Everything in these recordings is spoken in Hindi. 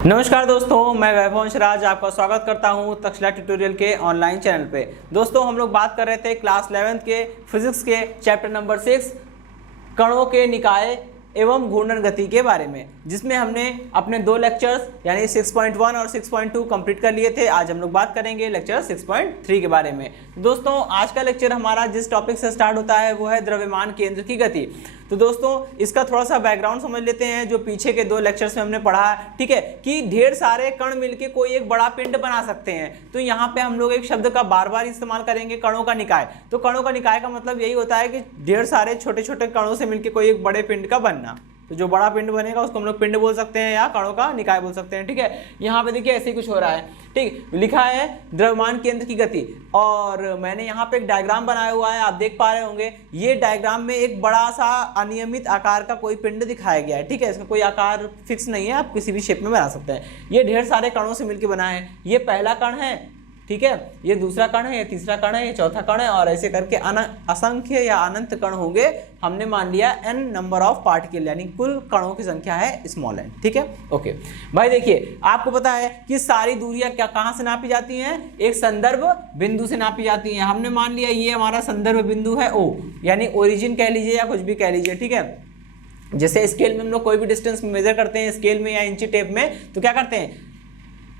नमस्कार दोस्तों, मैं वैभव राज आपका स्वागत करता हूं तक्षशिला ट्यूटोरियल के ऑनलाइन चैनल पे। दोस्तों, हम लोग बात कर रहे थे क्लास 11th के फिजिक्स के चैप्टर नंबर 6 कणों के निकाय एवं घूर्णन गति के बारे में, जिसमें हमने अपने दो लेक्चर्स यानी 6.1 और 6.2 कंप्लीट कर लिए थे। आज हम लोग बात करेंगे लेक्चर 6.3 के बारे में। दोस्तों, आज का लेक्चर हमारा जिस टॉपिक से स्टार्ट होता है वो है द्रव्यमान केंद्र की गति। तो दोस्तों, इसका थोड़ा सा बैकग्राउंड समझ लेते हैं जो पीछे के दो लेक्चर्स में हमने पढ़ा है। ठीक है कि ढेर सारे कण मिलके कोई एक बड़ा पिंड बना सकते हैं। तो यहाँ पे हम लोग एक शब्द का बार बार इस्तेमाल करेंगे, कणों का निकाय। तो कणों का निकाय का मतलब यही होता है कि ढेर सारे छोटे छोटे कणों से मिलकर कोई एक बड़े पिंड का बनना। तो जो बड़ा पिंड बनेगा उसको हम लोग पिंड बोल सकते हैं या कणों का निकाय बोल सकते हैं। ठीक है, यहाँ पे देखिए ऐसे ही कुछ हो रहा है। ठीक, लिखा है द्रव्यमान केंद्र की गति, और मैंने यहाँ पे एक डायग्राम बनाया हुआ है, आप देख पा रहे होंगे। ये डायग्राम में एक बड़ा सा अनियमित आकार का कोई पिंड दिखाया गया है। ठीक है, इसका कोई आकार फिक्स नहीं है, आप किसी भी शेप में बना सकते हैं। ये ढेर सारे कणों से मिलकर बना है। ये पहला कण है, ठीक है, ये दूसरा कण है, ये तीसरा कण है, ये चौथा कण है, और ऐसे करके असंख्य या अनंत कण होंगे। हमने मान लिया n नंबर ऑफ पार्टिकल, यानी कुल कणों की संख्या है स्मॉल n। ठीक है, ओके भाई। देखिए, आपको पता है कि सारी दूरियां क्या कहां से नापी जाती हैं? एक संदर्भ बिंदु से नापी जाती हैं। हमने मान लिया ये हमारा संदर्भ बिंदु है O, यानी ओरिजिन कह लीजिए या कुछ भी कह लीजिए। ठीक है, जैसे स्केल में हम लोग कोई भी डिस्टेंस मेजर करते हैं, स्केल में या इंची टेप में, तो क्या करते हैं?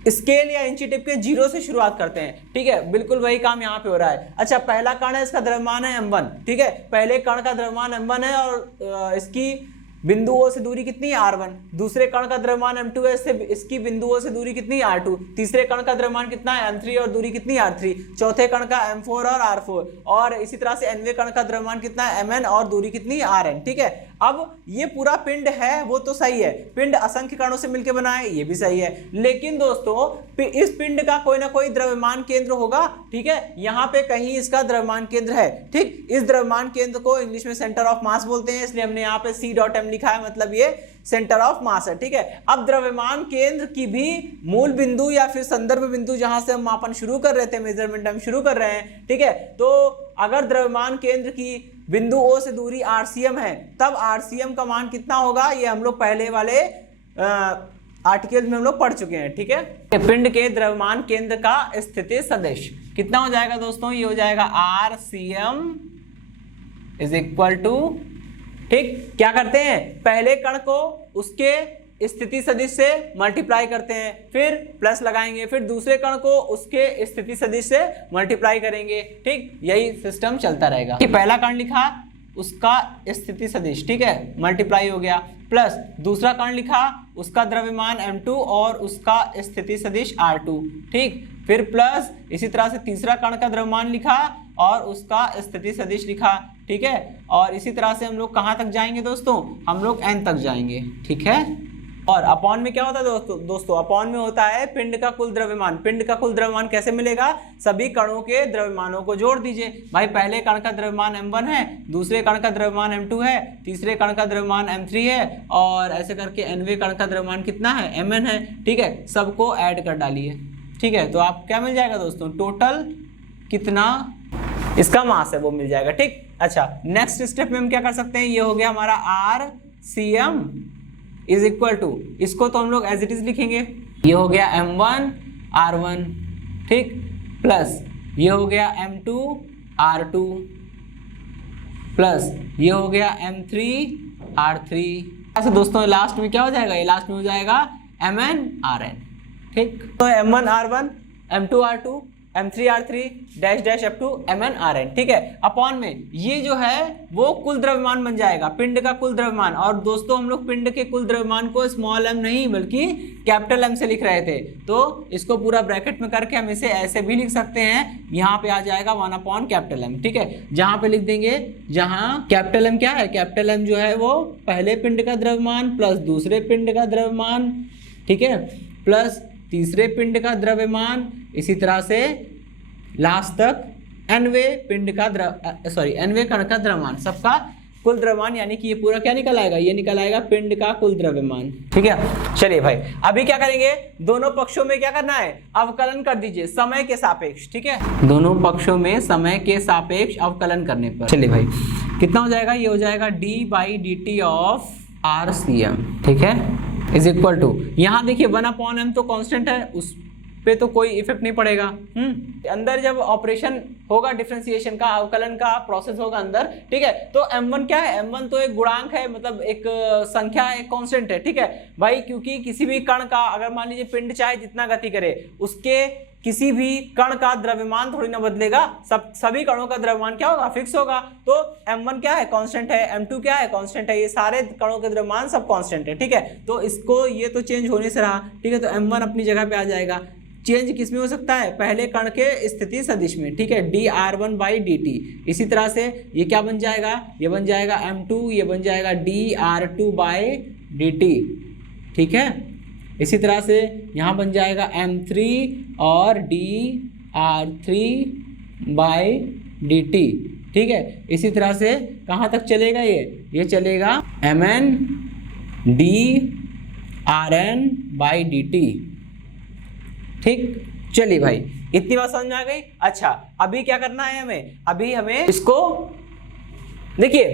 स्केल या इंची टेप के 0 से शुरुआत करते हैं। ठीक है, बिल्कुल वही काम यहाँ पे हो रहा है। अच्छा, पहला कण है, इसका द्रव्यमान है m1। ठीक है, पहले कण का द्रव्यमान m1 है और इसकी बिंदु O से दूरी कितनी है? R1। दूसरे कण का द्रव्यमान m2 है, इसकी बिंदु O से दूरी कितनी है? R2। तीसरे कण का द्रव्यमान कितना है? m3 और दूरी कितनी है? R3। चौथे कण का m4 और R4, और इसी तरह से nवें कण का द्रव्यमान कितना है? mn और दूरी कितनी है? Rn। ठीक है, अब ये पूरा पिंड है वो तो सही है, पिंड असंख्य कणों से मिलकर बना है, ये भी सही है। लेकिन दोस्तों, इस पिंड का कोई ना कोई द्रव्यमान केंद्र होगा। ठीक है, यहाँ पे कहीं इसका द्रव्यमान केंद्र है। ठीक, इस द्रव्यमान केंद्र को इंग्लिश में सेंटर ऑफ मास बोलते हैं, इसलिए हमने यहाँ पे C.M लिखा है, मतलब ये सेंटर ऑफ मास है। ठीक है, अब द्रव्यमान केंद्र की भी मूल बिंदु या फिर संदर्भ बिंदु जहां से हम मापन शुरू कर रहे थे, मेजरमेंट हम शुरू कर रहे हैं। ठीक है, तो अगर द्रव्यमान केंद्र की बिंदु O से दूरी RCM है, तब RCM का मान कितना होगा? ये हम लोग पहले वाले आर्टिकल में हम लोग पढ़ चुके हैं। ठीक है, पिंड के द्रव्यमान केंद्र का स्थिति सदिश कितना हो जाएगा दोस्तों? ये हो जाएगा RCM इज इक्वल टू, ठीक, क्या करते हैं? पहले कण को उसके स्थिति सदिश से मल्टीप्लाई करते हैं, फिर प्लस लगाएंगे, फिर दूसरे कण को उसके स्थिति सदिश से मल्टीप्लाई करेंगे। ठीक, यही सिस्टम चलता रहेगा कि पहला कण लिखा, उसका स्थिति सदिश, ठीक है, मल्टीप्लाई हो गया, प्लस दूसरा कण लिखा, उसका द्रव्यमान m2 और उसका स्थिति सदिश R2। ठीक, फिर प्लस इसी तरह से तीसरा कण का द्रव्यमान लिखा और उसका स्थिति सदिश लिखा। ठीक है, और इसी तरह से हम लोग कहाँ तक जाएंगे दोस्तों? हम लोग n तक जाएंगे। ठीक है, और अपॉन में क्या होता है दोस्तों? अपॉन में होता है पिंड का कुल द्रव्यमान। पिंड का कुल द्रव्यमान कैसे मिलेगा? सभी कणों के द्रव्यमानों को जोड़ दीजिए। भाई, पहले कण का द्रव्यमान m1 है, दूसरे कण का द्रव्यमान m2 है, तीसरे कण का द्रव्यमान m3 है, और ऐसे करके nवें कण का द्रव्यमान कितना है? mn है। ठीक है, सबको ऐड कर डालिए। ठीक है, तो आप क्या मिल जाएगा दोस्तों? टोटल कितना इसका मास है वो मिल जाएगा। ठीक, अच्छा, नेक्स्ट स्टेप में हम क्या कर सकते हैं? ये हो गया हमारा RCM इज इक्वल टू, इसको तो हम लोग एज इट इज लिखेंगे, ये हो गया m1 R1, ठीक, प्लस ये हो गया m2 R2, प्लस ये हो गया m3 R3। ऐसे दोस्तों लास्ट में क्या हो जाएगा? ये लास्ट में हो जाएगा mn Rn। ठीक, तो m1 R1, m2 R2, m3 R3 dash dash up to mn Rn। ठीक है, अपॉन में ये जो है वो कुल द्रव्यमान बन जाएगा, पिंड का कुल द्रव्यमान। और दोस्तों, हम लोग पिंड के कुल द्रव्यमान को स्मॉल m नहीं बल्कि कैपिटल M से लिख रहे थे, तो इसको पूरा ब्रैकेट में करके हम इसे ऐसे भी लिख सकते हैं। यहाँ पे आ जाएगा 1/M। ठीक है, जहाँ पे लिख देंगे, जहाँ कैपिटल M क्या है? कैपिटल M जो है वो पहले पिंड का द्रव्यमान प्लस दूसरे पिंड का द्रव्यमान, ठीक है, प्लस तीसरे पिंड का द्रव्यमान, इसी तरह से लास्ट तक nवें पिंड का nवें कण का द्रव्यमान, सबका कुल द्रव्यमान, यानी कि ये पूरा क्या निकल आएगा? ये निकल आएगा पिंड का कुल द्रव्यमान। ठीक है, चलिए भाई, अभी क्या करेंगे? दोनों पक्षों में क्या करना है? अवकलन कर दीजिए समय के सापेक्ष। ठीक है, दोनों पक्षों में समय के सापेक्ष अवकलन करने पर चलिए भाई कितना हो जाएगा? ये हो जाएगा d/dt ऑफ RCM। ठीक है, इज इक्वल टू, यहाँ देखिए 1/m तो कांस्टेंट है, उस पे तो कोई इफेक्ट नहीं पड़ेगा। अंदर जब ऑपरेशन होगा डिफरेंशिएशन का, अवकलन का प्रोसेस होगा अंदर, ठीक है, तो m1 क्या है, m1 तो एक गुणांक है, मतलब एक संख्या है, एक कांस्टेंट है, ठीक है भाई, क्योंकि किसी भी कण का अगर मान लीजिए पिंड चाहे जितना गति करे, उसके किसी भी कण का द्रव्यमान थोड़ी ना बदलेगा, सभी कणों का द्रव्यमान क्या होगा, फिक्स होगा। तो m1 क्या है, कांस्टेंट है, m2 क्या है, कांस्टेंट है, ये सारे कणों के द्रव्यमान सब कांस्टेंट है, ठीक है। तो इसको ये तो चेंज होने से रहा, ठीक है, तो m1 अपनी जगह पे आ जाएगा। चेंज किस में हो सकता है, पहले कण के स्थिति सदिश में, ठीक है, dr1/dt। इसी तरह से ये क्या बन जाएगा, ये बन जाएगा m2, ये बन जाएगा dr2/dt, ठीक है। इसी तरह से यहाँ बन जाएगा m3 और dr3/dt, ठीक है। इसी तरह से कहाँ तक चलेगा ये चलेगा mn drn/dt, ठीक। चलिए भाई, इतनी बात समझ में आ गई। अच्छा, अभी क्या करना है अभी हमें इसको देखिए,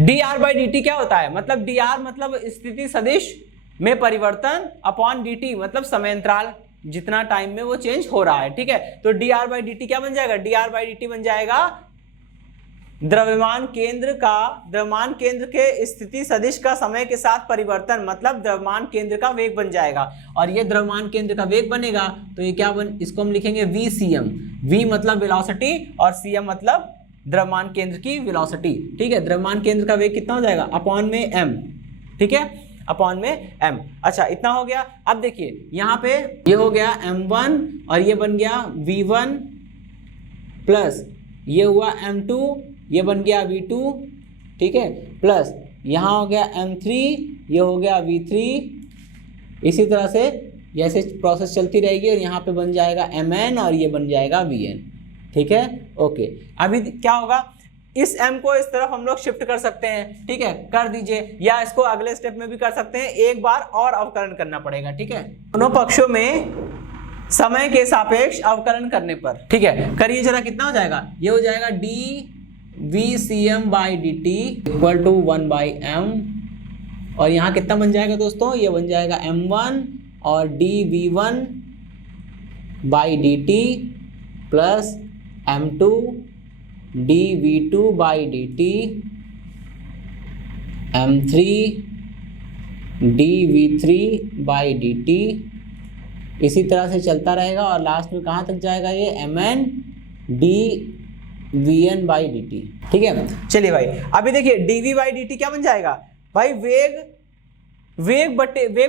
dr/dt क्या होता है, मतलब dr मतलब स्थिति सदिश में परिवर्तन अपॉन dt मतलब समयांतराल, जितना टाइम में वो चेंज हो रहा है, ठीक है। तो dr/dt क्या बन जाएगा, dr/dt बन जाएगा द्रव्यमान केंद्र के स्थिति सदिश का समय के साथ परिवर्तन, मतलब द्रव्यमान केंद्र का वेग बन जाएगा। और ये द्रव्यमान केंद्र का वेग बनेगा तो ये क्या इसको हम लिखेंगे vcm, v मतलब वेलोसिटी और cm मतलब द्रव्यमान केंद्र की वेलोसिटी, ठीक है। द्रव्यमान केंद्र का वेग कितना हो जाएगा, अपॉन में m, ठीक है, अपॉन में m। अच्छा, इतना हो गया। अब देखिए यहाँ पे ये हो गया m1 और ये बन गया v1 प्लस ये हुआ m2, ये बन गया v2, ठीक है, प्लस यहाँ हो गया m3, ये हो गया v3। इसी तरह से जैसे प्रोसेस चलती रहेगी और यहाँ पे बन जाएगा mn और ये बन जाएगा vn, ठीक है, ओके। अभी क्या होगा, इस m को इस तरफ हम लोग शिफ्ट कर सकते हैं, ठीक है, कर दीजिए, या इसको अगले स्टेप में भी कर सकते हैं, एक बार और अवकलन करना पड़ेगा, ठीक है, दोनों पक्षों में समय के सापेक्ष अवकलन करने पर, ठीक है। करिए जरा, कितना हो जाएगा, ये हो जाएगा dvcm/dt इक्वल टू 1/m, और यहाँ कितना बन जाएगा दोस्तों, ये बन जाएगा m1 और dv1/dt plus m2 dv2/dt, m3 dv3/dt, इसी तरह से चलता रहेगा और लास्ट में कहाँ तक जाएगा ये mn dvn/dt, ठीक है। चलिए भाई, अभी देखिए dv/dt क्या बन जाएगा भाई, वेग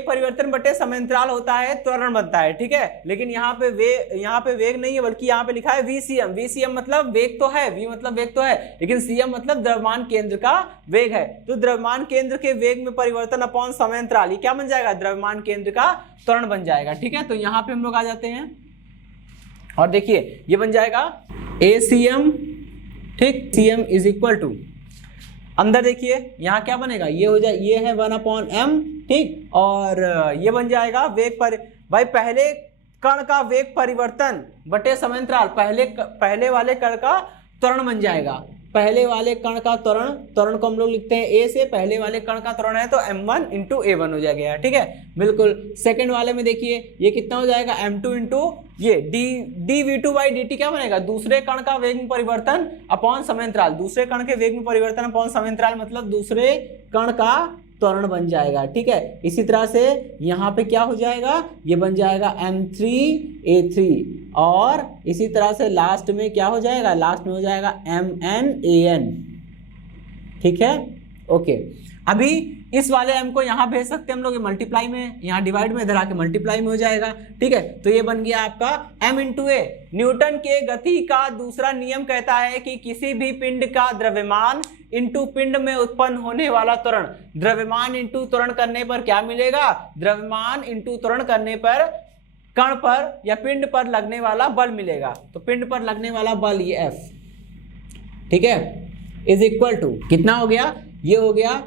परिवर्तन बटे समयांतराल होता है, त्वरण बनता है, ठीक है। लेकिन यहाँ पे वेग नहीं है, बल्कि यहाँ पे लिखा है vcm मतलब वेग तो है, v मतलब वेग तो है, लेकिन cm मतलब द्रव्यमान केंद्र का वेग है। तो द्रव्यमान केंद्र के वेग में परिवर्तन अपॉन समयांतराल, ये क्या बन जाएगा, द्रव्यमान केंद्र का त्वरण बन जाएगा, ठीक है। तो यहाँ पे हम लोग आ जाते हैं और देखिए ये बन जाएगा acm, ठीक, cm इज इक्वल टू, अंदर देखिए यहाँ क्या बनेगा, ये हो जाए, ये है 1/m, ठीक, और ये बन जाएगा वेग पर भाई पहले कण का वेग परिवर्तन बटे समयांतराल, पहले वाले कण का त्वरण बन जाएगा, पहले वाले कण का त्वरण को हम लोग लिखते हैं a से, पहले वाले कण का त्वरण है तो m1 इंटू a1 हो जाएगा, ठीक है, बिल्कुल। सेकंड वाले में देखिए ये कितना हो जाएगा, m2 इंटू ये dv2/dt क्या बनेगा, दूसरे कण का वेग में परिवर्तन अपॉन समयांतराल, दूसरे कण के वेग में परिवर्तन अपॉन समयांतराल मतलब दूसरे कण का त्वरण बन जाएगा, ठीक है। इसी तरह से यहाँ पे क्या हो जाएगा, ये बन जाएगा m3a3, और इसी तरह से लास्ट में क्या हो जाएगा, लास्ट में हो जाएगा mnan, ठीक है, ओके। अभी इस वाले m को यहाँ भेज सकते हैं हम लोग मल्टीप्लाई में, यहाँ डिवाइड में, इधर आके मल्टीप्लाई में हो जाएगा, ठीक है। तो ये बन गया आपका m इंटू ए। न्यूटन के गति का दूसरा नियम कहता है कि किसी भी पिंड का द्रव्यमान इंटू पिंड में उत्पन्न होने वाला त्वरण, द्रव्यमान इंटू त्वरण करने पर क्या मिलेगा, द्रव्यमान इंटू त्वरण करने पर कण पर या पिंड पर लगने वाला बल मिलेगा। तो पिंड पर लगने वाला बल ये F, ठीक है, इज इक्वल टू कितना हो गया, ये हो गया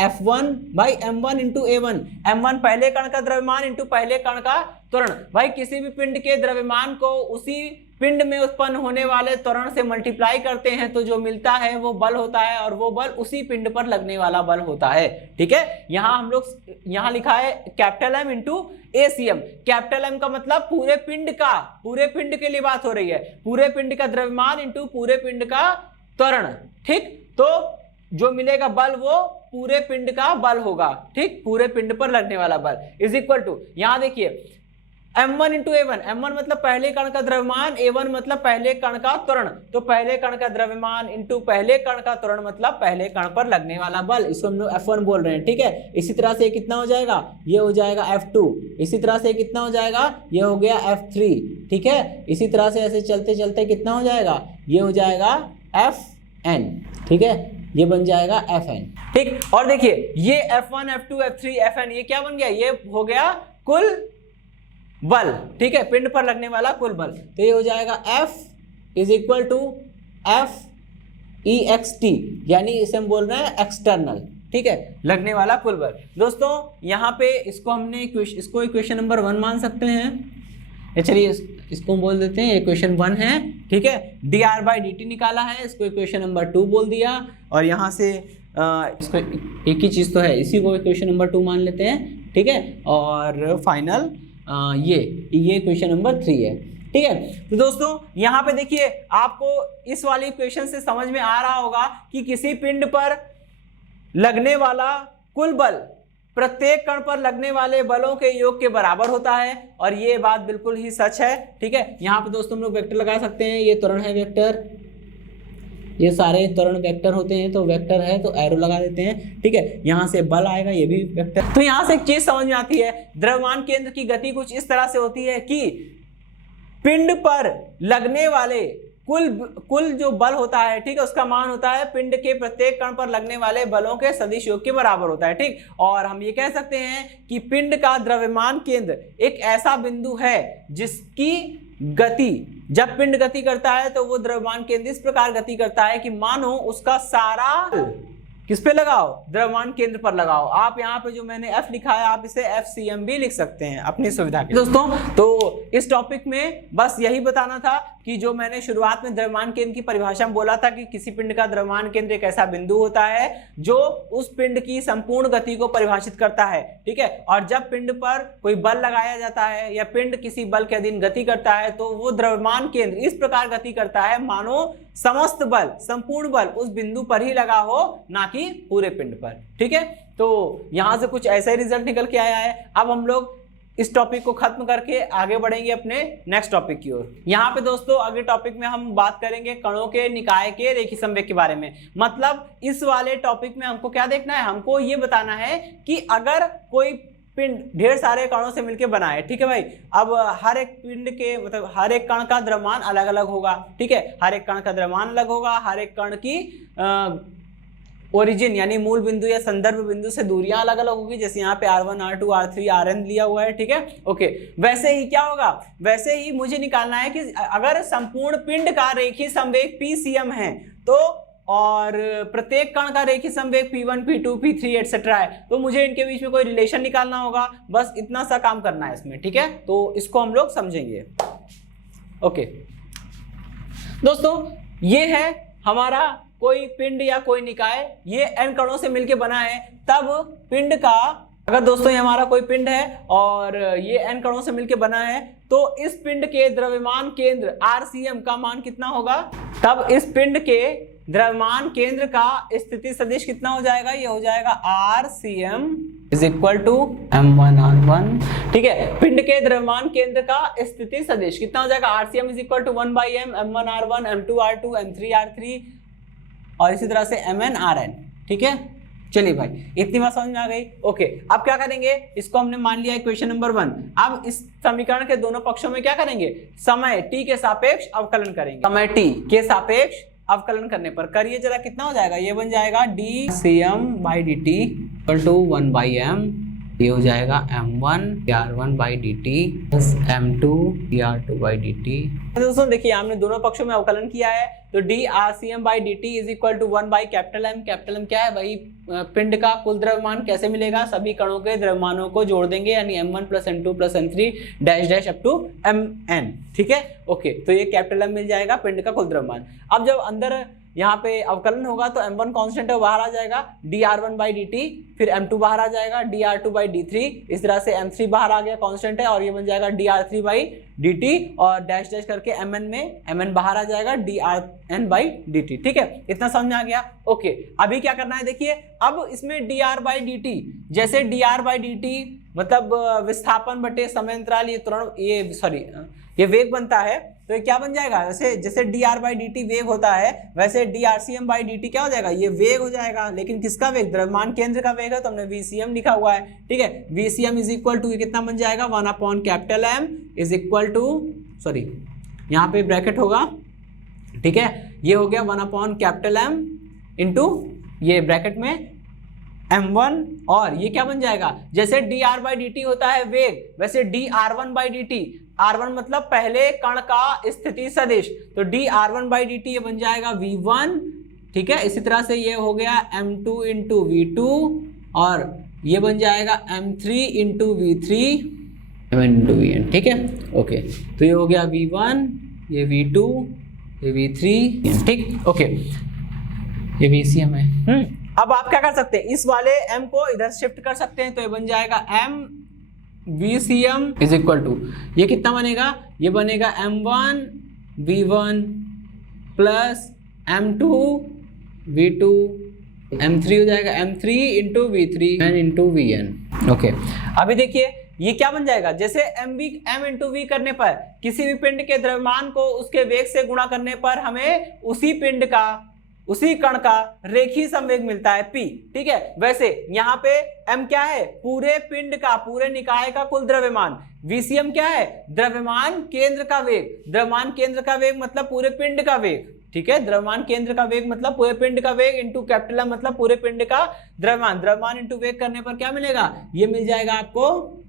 F1/m1 इंटू a1, m1 पहले कण का द्रव्यमान इंटू पहले कण का त्वरण। भाई किसी भी पिंड के द्रव्यमान को उसी पिंड में उत्पन्न होने वाले त्वरण से मल्टीप्लाई करते हैं तो जो मिलता है वो बल होता है, और वो बल उसी पिंड पर लगने वाला बल होता है। ठीक है, यहाँ हम लोग यहाँ लिखा है capital M into ACM। Capital M का मतलब पूरे पिंड का, पूरे पिंड के लिए बात हो रही है, पूरे पिंड का द्रव्यमान इंटू पूरे पिंड का त्वरण। ठीक, तो जो मिलेगा बल वो पूरे पिंड का बल होगा। ठीक, पूरे पिंड पर लगने वाला बल इज इक्वल टू, यहां देखिए M1 इंटू A1, M1 मतलब पहले कण का द्रव्यमान, A1 मतलब पहले कण का त्वरण। तो पहले कण का द्रव्यमान इंटू पहले कण का त्वरण मतलब पहले कण पर लगने वाला बल, इसको हम लोग F1 बोल रहे हैं। ठीक है, इसी तरह से कितना हो जाएगा, ये हो जाएगा F2, इसी तरह से कितना हो जाएगा, ये हो गया F3। ठीक है, इसी तरह से ऐसे चलते चलते कितना हो जाएगा, ये हो जाएगा Fn। ठीक है, ये बन जाएगा Fn। ठीक, और देखिए ये F1 F2 F3 Fn ये क्या बन गया, ये हो गया कुल बल। ठीक है, पिंड पर लगने वाला कुल बल। तो ये हो जाएगा F is equal to FEXT, यानी इसे हम बोल रहे हैं एक्सटर्नल। ठीक है, लगने वाला कुल बल। दोस्तों यहाँ पे इसको हमने इसको इक्वेशन नंबर 1 मान सकते हैं। चलिए इसको हम बोल देते हैं इक्वेशन 1 है। ठीक है, dr/dt निकाला है, इसको इक्वेशन नंबर 2 बोल दिया, और यहाँ से इसको एक ही चीज़ तो है, इसी को इक्वेशन नंबर 2 मान लेते हैं। ठीक है, और फाइनल ये इक्वेशन नंबर 3 है। ठीक है, तो दोस्तों यहाँ पे देखिए आपको इस वाली इक्वेशन से समझ में आ रहा होगा कि किसी पिंड पर लगने वाला कुल बल प्रत्येक कण पर लगने वाले बलों के योग के बराबर होता है, और ये बात बिल्कुल ही सच है। ठीक है, यहाँ पे दोस्तों हम लोग वेक्टर लगा सकते हैं, ये त्वरण है वेक्टर, ये सारे त्वरण वेक्टर होते हैं, तो वेक्टर है तो एरो लगा देते हैं। ठीक है, यहाँ से बल आएगा, ये भी वेक्टर। तो यहाँ से एक चीज समझ में आती है, द्रव्यमान केंद्र की गति कुछ इस तरह से होती है कि पिंड पर लगने वाले कुल जो बल होता है, ठीक है, उसका मान होता है पिंड के प्रत्येक कण पर लगने वाले बलों के सदिश योग के बराबर होता है। ठीक, और हम ये कह सकते हैं कि पिंड का द्रव्यमान केंद्र एक ऐसा बिंदु है जिसकी गति, जब पिंड गति करता है तो वो द्रव्यमान केंद्र इस प्रकार गति करता है कि मानो उसका सारा किस पे लगाओ, द्रव्यमान केंद्र पर लगाओ। आप यहाँ पे जो मैंने F लिखा है आप इसे FCM भी लिख सकते हैं अपनी सुविधा के। दोस्तों तो इस टॉपिक में बस यही बताना था कि जो मैंने शुरुआत में द्रव्यमान केंद्र की परिभाषा में बोला था कि किसी पिंड का द्रव्यमान केंद्र एक ऐसा बिंदु होता है जो उस पिंड की संपूर्ण गति को परिभाषित करता है। ठीक है, और जब पिंड पर कोई बल लगाया जाता है या पिंड किसी बल के अधीन गति करता है तो वो द्रव्यमान केंद्र इस प्रकार गति करता है मानो समस्त बल, संपूर्ण बल उस बिंदु पर ही लगा हो, ना कि पूरे पिंड पर। ठीक है, तो यहां से कुछ ऐसा ही रिजल्ट निकल के आया है। अब हम लोग इस टॉपिक को खत्म करके आगे बढ़ेंगे अपने नेक्स्ट टॉपिक की ओर। यहाँ पे दोस्तों अगले टॉपिक में हम बात करेंगे कणों के निकाय के रेखीय संवेग के बारे में। मतलब इस वाले टॉपिक में हमको क्या देखना है, हमको ये बताना है कि अगर कोई पिंड ढेर सारे कणों से मिलकर बना है, ठीक है भाई, अब हर एक पिंड के मतलब हर एक कण का द्रव्यमान अलग अलग होगा। ठीक है, हर एक कण का द्रव्यमान अलग होगा, हर एक कण की ओरिजिन यानी मूल बिंदु या संदर्भ बिंदु से दूरियां अलग अलग होगी, जैसे यहाँ पे R1 R2 R3 Rn लिया हुआ है। ठीक है, ओके, वैसे ही क्या होगा, वैसे ही मुझे निकालना है कि अगर संपूर्ण पिंड का रेखीय संवेग PCM है तो और प्रत्येक कण का रेखीय संवेग P1 P2 P3 एटसेट्रा है, तो मुझे इनके बीच में कोई रिलेशन निकालना होगा। बस इतना सा काम करना है इसमें। ठीक है, तो इसको हम लोग समझेंगे। ओके दोस्तों, ये है हमारा कोई पिंड या कोई निकाय, ये n कणों से मिलके बना है। तब पिंड का, अगर दोस्तों ये हमारा कोई पिंड है और ये n कणों से मिलके बना है तो इस पिंड के द्रव्यमान केंद्र RCM का मान कितना होगा, तब इस पिंड के द्रव्यमान केंद्र का स्थिति सदिश कितना हो जाएगा, ये हो जाएगा RCM is equal to M1R1। ठीक है, पिंड के द्रव्यमान केंद्र का स्थिति सदिश कितना हो जाएगा, RCM is equal to 1/m M1R1 M2R2 M3R3 और इसी तरह से MnRn। ठीक है, चलिए भाई इतनी बात समझ में आ गई। ओके, अब क्या करेंगे, इसको हमने मान लिया इक्वेशन नंबर 1। अब इस समीकरण के दोनों पक्षों में क्या करेंगे, समय t के सापेक्ष अवकलन करेंगे। समय t के सापेक्ष अवकलन करने पर करिए जरा, कितना हो जाएगा, ये बन जाएगा dCm/dt इक्वल टू 1/m ये हो जाएगा m1 dr1/dt plus m2 dr2/dt। दोस्तों देखिए हमने दोनों पक्षों में अवकलन किया है, तो drcm/dt is equal to 1 by capital M। Capital M क्या है भाई, पिंड का कुल द्रव्यमान। कैसे मिलेगा, सभी कणों के द्रव्यमानों को जोड़ देंगे, यानी m1 plus m2 plus m3 dash dash up to mn। ठीक है, ओके, तो ये कैपिटल M मिल जाएगा पिंड का कुल द्रव्यमान। अब जब अंदर यहाँ पे अवकलन होगा तो m1 कांस्टेंट है, बाहर आ जाएगा dr1/dt, फिर m2 बाहर आ जाएगा dr2/d3, इस तरह से m3 बाहर आ गया कांस्टेंट है, और ये बन जाएगा dr3/dt, और डैश डैश करके mn में mn बाहर आ जाएगा drn/dt। ठीक है, इतना समझ में आ गया। ओके, अभी क्या करना है, देखिए अब इसमें dr/dt, जैसे dr/dt मतलब विस्थापन बटे समय अंतराल, ये त्वरण, ये वेग बनता है, तो ये क्या बन जाएगा, जैसे dr/dt वेग होता है, वैसे drcm/dt क्या हो जाएगा, ये वेग हो जाएगा। लेकिन किसका वेग, द्रव्यमान केंद्र का वेग है, तो हमने vcm लिखा हुआ है। ठीक है, vcm इज इक्वल टू, ये कितना बन जाएगा, 1/M is equal to, sorry यहाँ पे ब्रैकेट होगा, ठीक है, ये हो गया 1/M इंटू ये ब्रैकेट में m1, और ये क्या बन जाएगा, जैसे dr/dt होता है वेग, वैसे dr1/dt, r1 मतलब पहले कण का स्थिति सदिश, तो dr1/dt ये बन जाएगा v1। ठीक है, इसी तरह से ये हो गया m2 इंटू v2, और ये बन जाएगा m3 into v3 into vn। ठीक है, ओके, तो ये हो गया v1, ये v2, ये v3। ठीक, ओके, ये vcm है। अब आप क्या कर सकते हैं, इस वाले m को इधर शिफ्ट कर सकते हैं, तो ये बन जाएगा m vcm is equal to, ये कितना बनेगा, ये बनेगा m1 v1 plus m2 v2, m3 हो जाएगा m3 into v3 into vn। Okay, अभी देखिए ये क्या बन जाएगा, जैसे m इंटू v करने पर किसी भी पिंड के द्रव्यमान को उसके वेग से गुणा करने पर हमें उसी पिंड का, उसी कण का रेखीय संवेग मिलता है p। ठीक है, वैसे यहाँ पे m क्या है, पूरे पिंड का, पूरे निकाय का कुल द्रव्यमान। vcm क्या है, द्रव्यमान केंद्र का वेग। द्रव्यमान केंद्र का वेग मतलब पूरे पिंड का वेग। ठीक है, द्रव्यमान केंद्र का वेग मतलब पूरे पिंड का वेग इंटू कैपिटल M मतलब पूरे पिंड का द्रव्यमान। द्रव्यमान इंटू वेग करने पर क्या मिलेगा, ये मिल जाएगा आपको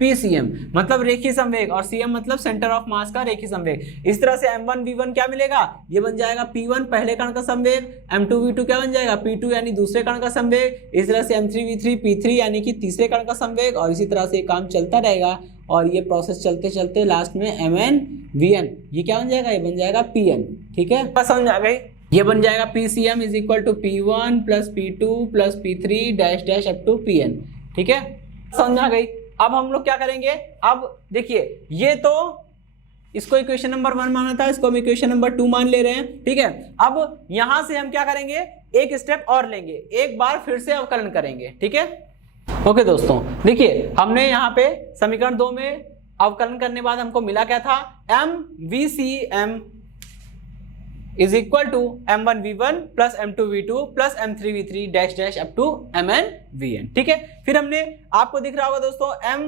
PCM मतलब रेखीय संवेग, और CM मतलब सेंटर ऑफ मास का रेखीय संवेग। इस तरह से m1 v1 क्या मिलेगा, ये बन जाएगा P1 पहले कण का संवेग, m2 v2 क्या बन जाएगा, P2 यानी दूसरे कण का संवेग, इस तरह से m3 v3 P3 यानी कि तीसरे कण का संवेग, और इसी तरह से काम चलता रहेगा, और ये प्रोसेस चलते चलते लास्ट में mn vn, ये क्या बन जाएगा, ये बन जाएगा pn। ठीक है, बस समझ आ गई, ये बन जाएगा PCM is equal to P1 plus P2 plus P3 dash dash up to Pn। ठीक है, समझ आ गई। अब हम लोग क्या करेंगे, अब देखिए ये तो इसको इक्वेशन नंबर 1 माना था, इसको हम इक्वेशन नंबर 2 मान ले रहे हैं। ठीक है, अब यहां से हम क्या करेंगे, एक स्टेप और लेंगे, एक बार फिर से अवकलन करेंगे। ठीक है, ओके दोस्तों, देखिए हमने यहाँ पे समीकरण 2 में अवकलन करने बाद हमको मिला क्या था, MVCM is equal to m1 v1 plus m2 v2 plus m3 v3 dash dash up to mn vn। ठीक है, फिर हमने, आपको दिख रहा होगा दोस्तों m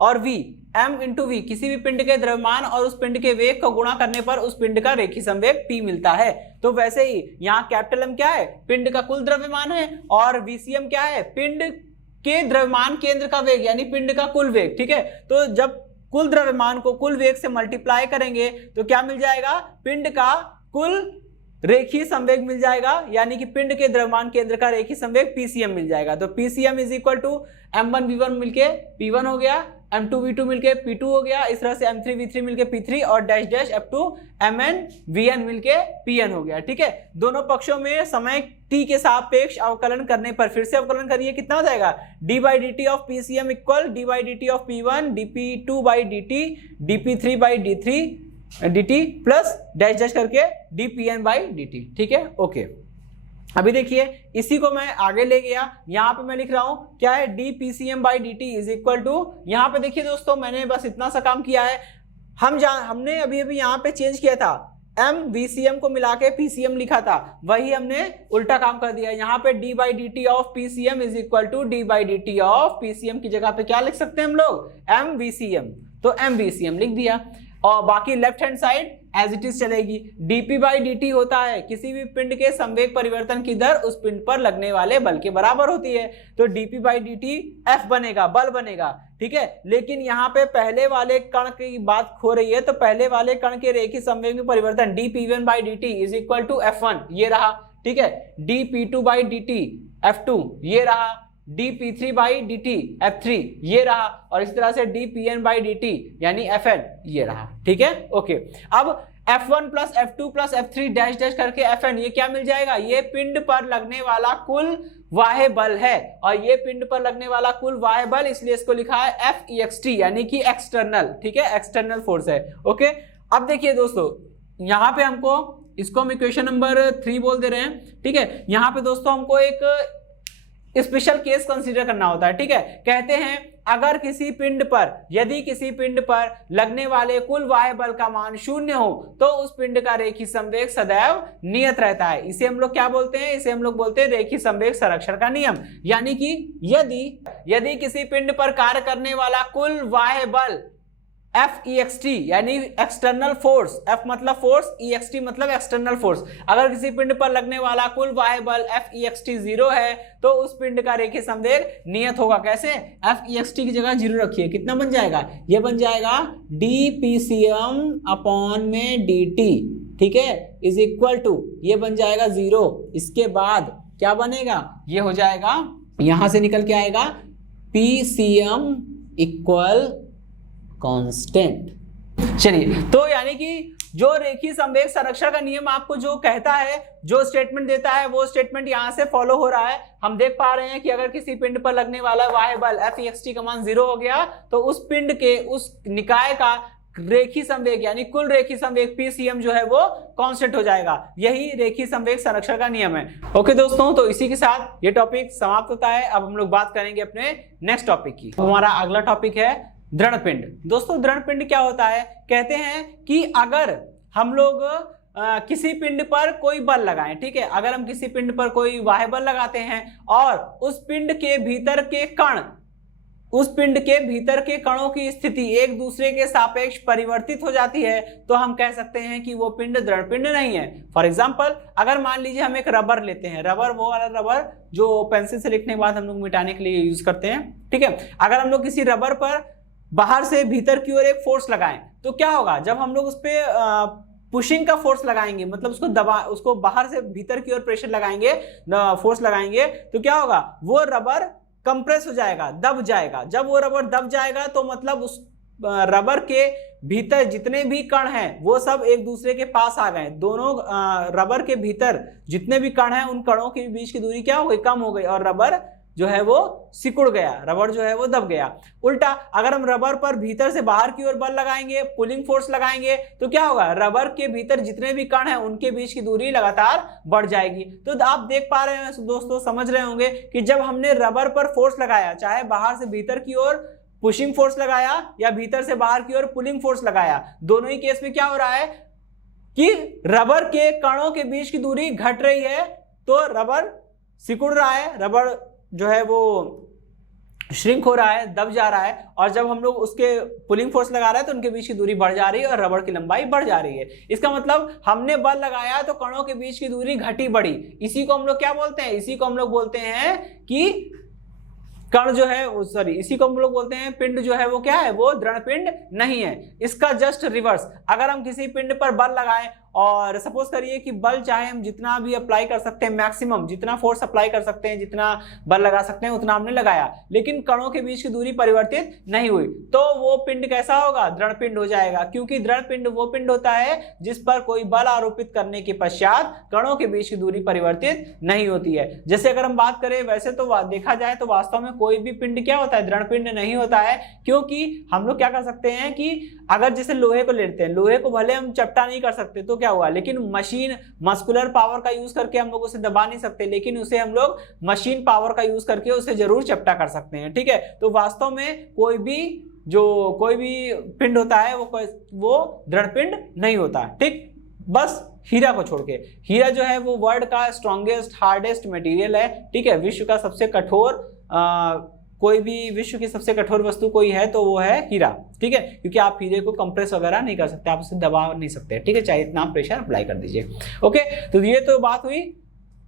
और v, m इंटू v, किसी भी पिंड के द्रव्यमान और उस पिंड के वेग को गुणा करने पर उस पिंड का रेखीय संवेग p मिलता है। तो वैसे ही यहाँ कैपिटल M क्या है, पिंड का कुल द्रव्यमान है, और vcm क्या है, पिंड के द्रव्यमान केंद्र का वेग यानी पिंड का कुल वेग। ठीक है, तो जब कुल द्रव्यमान को कुल वेग से मल्टीप्लाई करेंगे तो क्या मिल जाएगा, पिंड का कुल रेखीय संवेग मिल जाएगा, यानी कि पिंड के द्रव्यमान केंद्र का रेखीय संवेग PCM मिल जाएगा। तो PCM is equal to m1 v1 मिलके P1 हो गया, m2 v2 मिलके P2 हो गया, इस तरह से m3 v3 मिलके P3 और dash dash up to mn vn मिलके Pn हो गया। ठीक है, दोनों पक्षों में समय t के सापेक्ष अवकलन करने पर, फिर से अवकलन करिए, कितना हो जाएगा, d/dt of PCM equal d/dt of P1 dp2/dt dp3/d3 dt plus dash dash करके dpn/dt। ठीक है, ओके, अभी देखिए इसी को मैं आगे ले गया, यहाँ पे मैं लिख रहा हूं क्या है, dpcm/dt इज इक्वल टू, यहाँ पे देखिए दोस्तों मैंने बस इतना सा काम किया है, हमने अभी अभी यहाँ पे चेंज किया था, MVCM को मिला के PCM लिखा था, वही हमने उल्टा काम कर दिया। यहाँ पे d/dt of PCM is equal to d/dt of PCM की जगह पे क्या लिख सकते हैं हम लोग, MVCM, तो MVCM लिख दिया, और बाकी left hand side as it is चलेगी। dp/dt होता है किसी भी पिंड के संवेग परिवर्तन की दर उस पिंड पर लगने वाले बल के बराबर होती है, तो dp/dt f बनेगा, बल बनेगा, ठीक है। लेकिन यहाँ पे पहले वाले कण की बात हो रही है, तो पहले वाले कण के रेखीय संवेग में परिवर्तन dp1/dt is equal to f1 ये रहा, ठीक है। dp2/dt f2 ये रहा, dp3/dt f3 ये रहा, और इस तरह से dpn/dt यानी fn ये रहा, ठीक है, ओके। अब f1 plus f2 plus f3 dash dash करके fn ये क्या मिल जाएगा, ये पिंड पर लगने वाला कुल वाह्य बल है, और ये पिंड पर लगने वाला कुल वाह्य बल, इसलिए इसको लिखा है fext यानी कि एक्सटर्नल, ठीक है, एक्सटर्नल फोर्स है, ओके। अब देखिए दोस्तों, यहाँ पे हमको इसको हम इक्वेशन नंबर 3 बोल दे रहे हैं, ठीक है। यहाँ पे दोस्तों हमको एक स्पेशल केस कंसीडर करना होता है, ठीक है। कहते हैं अगर किसी पिंड पर, यदि किसी पिंड पर लगने वाले कुल वाह्य बल का मान 0 हो तो उस पिंड का रेखीय संवेग सदैव नियत रहता है। इसे हम लोग क्या बोलते हैं, इसे हम लोग बोलते हैं रेखीय संवेग संरक्षण का नियम। यानी कि यदि किसी पिंड पर कार्य करने वाला कुल वाह्य बल fext यानी एक्सटर्नल फोर्स, f मतलब फोर्स, ext मतलब एक्सटर्नल फोर्स, अगर किसी पिंड पर लगने वाला कुल वाह्य बल fext 0 है तो उस पिंड का रेखीय संवेग नियत होगा। कैसे, fext की जगह 0 रखिए, कितना बन जाएगा, ये बन जाएगा dpcm अपॉन में dt, ठीक है, इज इक्वल टू ये बन जाएगा 0। इसके बाद क्या बनेगा, ये हो जाएगा, यहां से निकल के आएगा pcm इक्वल कांस्टेंट। चलिए, तो यानी कि जो रेखीय संवेग संरक्षण का नियम आपको जो कहता है, जो स्टेटमेंट देता है, वो स्टेटमेंट यहां से फॉलो हो रहा है। हम देख पा रहे हैं कि अगर किसी पिंड पर लगने वाला वाह्य बल fext का मान 0 हो गया तो उस पिंड के, उस निकाय का रेखीय संवेग यानी कुल रेखीय संवेग pcm जो है वो कांस्टेंट हो जाएगा। यही रेखीय संवेग संरक्षण का नियम है। ओके दोस्तों, तो इसी के साथ ये टॉपिक समाप्त होता है। अब हम लोग बात करेंगे अपने नेक्स्ट टॉपिक की। हमारा अगला टॉपिक है दृढ़ पिंड। दोस्तों, दृढ़ पिंड क्या होता है, कहते हैं कि अगर हम लोग किसी पिंड पर कोई बल लगाएं, ठीक है, अगर हम किसी पिंड पर कोई वाह्य बल लगाते हैं और उस पिंड के भीतर के कण, उस पिंड के भीतर के कणों की स्थिति एक दूसरे के सापेक्ष परिवर्तित हो जाती है, तो हम कह सकते हैं कि वो पिंड दृढ़ पिंड नहीं है। फॉर एग्जांपल, अगर मान लीजिए हम एक रबर लेते हैं, रबर वो वाला रबर जो पेंसिल से लिखने के बाद हम लोग मिटाने के लिए यूज करते हैं, ठीक है। अगर हम लोग किसी रबर पर बाहर से भीतर की ओर एक फोर्स लगाएं तो क्या होगा, जब हम लोग उस पर पुशिंग का फोर्स लगाएंगे, मतलब उसको बाहर से भीतर की ओर प्रेशर लगाएंगे, फोर्स लगाएंगे, तो क्या होगा, वो रबर कंप्रेस हो जाएगा, दब जाएगा। जब वो रबर दब जाएगा तो मतलब उस रबर के भीतर जितने भी कण हैं वो सब एक दूसरे के पास आ गए। दोनों रबर के भीतर जितने भी कण हैं उन कणों के बीच की दूरी क्या हो गई, कम हो गई, और रबर जो है वो सिकुड़ गया, रबर जो है वो दब गया। उल्टा अगर हम रबर पर भीतर से बाहर की ओर बल लगाएंगे, पुलिंग फोर्स लगाएंगे, तो क्या होगा, रबर के भीतर जितने भी कण हैं उनके बीच की दूरी लगातार बढ़ जाएगी। तो आप देख पा रहे हैं दोस्तों, समझ रहे होंगे कि जब हमने रबर पर फोर्स लगाया, चाहे बाहर से भीतर की ओर पुशिंग फोर्स लगाया या भीतर से बाहर की ओर पुलिंग फोर्स लगाया, दोनों ही केस में क्या हो रहा है कि रबर के कणों के बीच की दूरी घट रही है, तो रबर सिकुड़ रहा है, रबर जो है वो श्रिंक हो रहा है, दब जा रहा है, और जब हम लोग उसके पुलिंग फोर्स लगा रहे हैं तो उनके बीच की दूरी बढ़ जा रही है और रबर की लंबाई बढ़ जा रही है। इसका मतलब हमने बल लगाया तो कणों के बीच की दूरी घटी बढ़ी। इसी को हम लोग क्या बोलते हैं, इसी को हम लोग बोलते हैं कि कण जो है, इसी को हम लोग बोलते हैं पिंड जो है वो क्या है, वो दृढ़ पिंड नहीं है। इसका जस्ट रिवर्स, अगर हम किसी पिंड पर बल लगाएं और सपोज करिए कि बल चाहे हम जितना भी अप्लाई कर सकते हैं, मैक्सिमम जितना फोर्स अप्लाई कर सकते हैं, जितना बल लगा सकते हैं उतना हमने लगाया, लेकिन कणों के बीच की दूरी परिवर्तित नहीं हुई, तो वो पिंड कैसा होगा, दृढ़ पिंड हो जाएगा। क्योंकि दृढ़ पिंड वो पिंड होता है जिस पर कोई बल आरोपित करने के पश्चात कणों के बीच की दूरी परिवर्तित नहीं होती है। जैसे अगर हम बात करें, वैसे तो देखा जाए तो वास्तव में कोई भी पिंड क्या होता है, दृढ़ पिंड नहीं होता है। क्योंकि हम लोग क्या कर सकते हैं कि अगर जैसे लोहे को लेते हैं, लोहे को भले हम चपटा नहीं कर सकते तो क्या हुआ, लेकिन मशीन मस्कुलर पावर का यूज करके हम लोग उसे दबा नहीं सकते, लेकिन उसे हम लोग मशीन पावर का यूज करके उसे जरूर चपटा कर सकते हैं, ठीक है। तो वास्तव में कोई भी पिंड होता है वो दृढ़ पिंड नहीं होता, ठीक। बस हीरा को छोड़ के, हीरा जो है वो वर्ल्ड का स्ट्रॉन्गेस्ट हार्डेस्ट मटेरियल है, ठीक है, विश्व का सबसे कठोर कोई भी विश्व की सबसे कठोर वस्तु कोई है तो वो है हीरा, ठीक है, क्योंकि आप हीरे को कंप्रेस वगैरह नहीं कर सकते, आप उसे दबा नहीं सकते, ठीक है, चाहे इतना प्रेशर अप्लाई कर दीजिए। ओके, तो ये तो बात हुई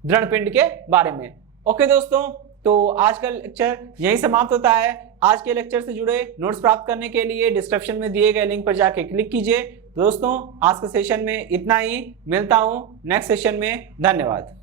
दृढ़ पिंड के बारे में। ओके दोस्तों, तो आज का लेक्चर यही समाप्त होता है। आज के लेक्चर से जुड़े नोट्स प्राप्त करने के लिए डिस्क्रिप्शन में दिए गए लिंक पर जाके क्लिक कीजिए। दोस्तों आज के सेशन में इतना ही, मिलता हूं नेक्स्ट सेशन में, धन्यवाद।